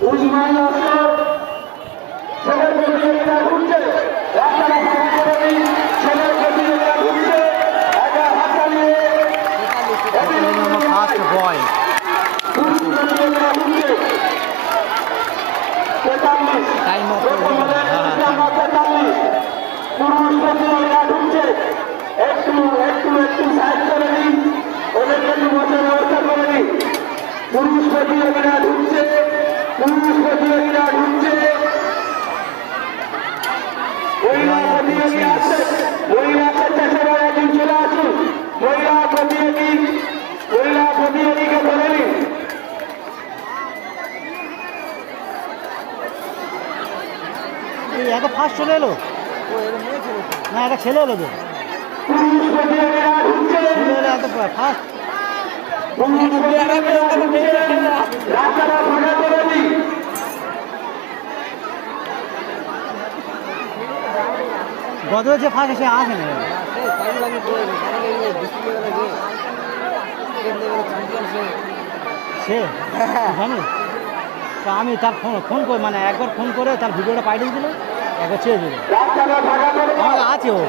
উসমান লস্কর ছেলের প্রতিযোগিতা ঘুরছে রাস্তাটা ফাঁকা করে দিন ছেলের প্রতিযোগিতা ঘুরছে একটা হাত চালিয়ে ফার্স্ট বয় পুরুষ প্রতিযোগিতা ঘুরছে 43 টাইম অফ প্রথম হলেন ইসলাম 43 পুরুষ প্রতিযোগিতা ঘুরছে একটু সাইড করে দিন ওদেরকে একটু বসার ব্যবস্থা করে দিন পুরুষ প্রতিযোগিতা ঢুকছে মহিলা প্রতিযোগী আছে মহিলা স্বেচ্ছাসেবক একজন চলে আসুন মহিলা প্রতিযোগীকে ধরে নিন এত ফার্স্ট চলে এলো না এটা ছেলে এলো তো পুরুষ প্রতিযোগীরা ঢুকছে ছেলে এলো এত ফার্স্ট রাস্তাটা ফাঁকা করে দিন গত যে ফার্স্ট সে আসে না সে জানিস তা আমি তার ফোন করে মানে একবার ফোন করে তার ভিডিওটা পাঠিয়ে দিল একবার চেয়ে দিল রাস্তাটা ফাঁকা করে দিন আমার আছে ও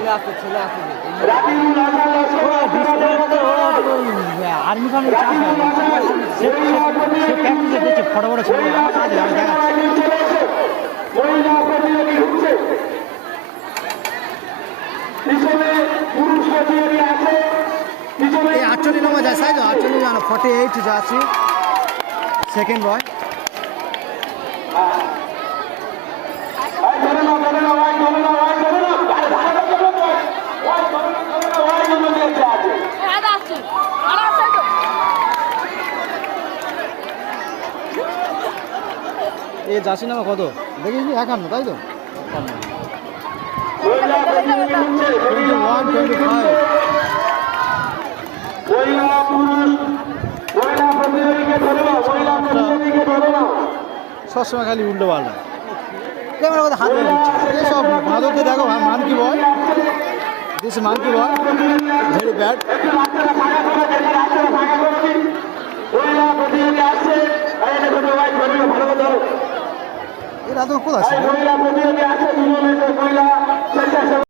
রাবিউল হাসান লস্কর আর্মি ফার্মে চাষ হয় সে প্র্যাকটিসে দিচ্ছে ফটো ফটো ছেড়ে আমার কাছে আমি দেখাচ্ছি মহিলা প্রতিযোগী ঢুকছে পিছনে পুরুষ প্রতিযোগী আছে পিছনে এই 48 নম্বর যায় সাইজ 48 জানো 48 যাচ্ছি সেকেন্ড বয় ধরে নাও আরে ভালো করে জন্য দিয়েছে আছে এই যাচ্ছি না কত দেখিস 51 তাই তো মহিলা প্রতিযোগী ঢুকছে 21 25 মহিলা প্রতিযোগীকে ধরে নাও মহিলা প্রতিযোগীকে ধরে নাও সবসময় খালি উল্টো পাল্টা ক্যামেরা কথা হাত দিচ্ছে এসব ভাদুকে দেখো মান কি বয় দিস মান কি বয় ভেরি ব্যাড একটু রাস্তাটা ফাঁকা করে দিন রাস্তাটা ফাঁকা করে দিন মহিলা প্রতিযোগী আসছে আরে দেখো ভাই ধরে নাও ভালো করে ধরো এরা তো কোথায় মহিলা প্রতিযোগী আছে দুজন মহিলা স্বেচ্ছাসেবক